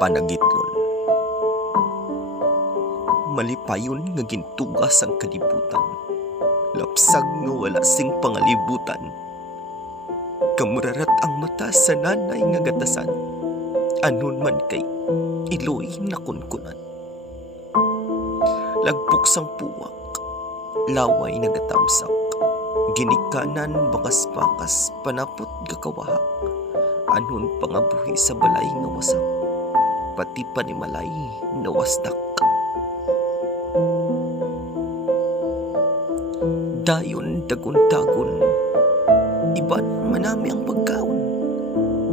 Panagitlon. Malipayon nga gintugas ang kalibutan, lapsag nga wala sing pangalibutan. Kamurarat ang mata sa nanay nga gatasan, anon man kay iloy na kunkunan. Lagpok sang puwak, laway na gatamsak, ginikanan bakas-bakas panapot gakawahak, anon pangabuhi sa balay nga wasak, pati panimalay na wasdak. Dayon dagon-dagon, iban manami ang pagkaon.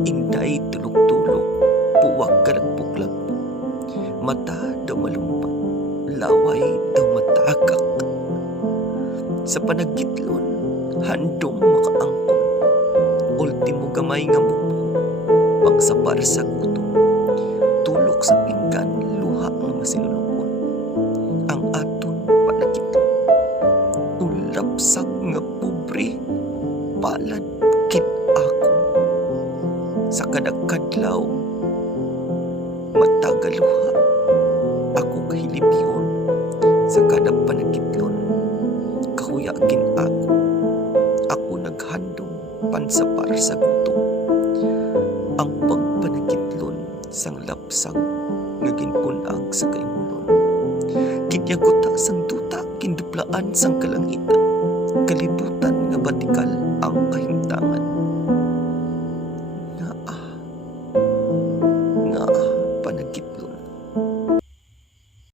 Inday tulog-tulog, puwak kalagpuklag. Mata daw malumpat, laway daw matagak. Sa panagitlon, handong makaangkon. Ultimo gamay nga mumo, pangsapar sa gutom. Tulok sa pinggan, luha nga masinulungon. Ang aton panagitlon, ulapsak nga pobre, palad kit ako. Sa kadagkadlaw, matagaluha, ako kahilipiyon. Sa kada panagitlon, kahuyakin ako naghandong pansapar sa gutom. Ang pagpanagitlon sang lapsang nga ginpunag sa kaimulon. Kinyaguta sang duta, kinduplaan sang kalangitan. Kalibutan nga batikal ang kahimtangan.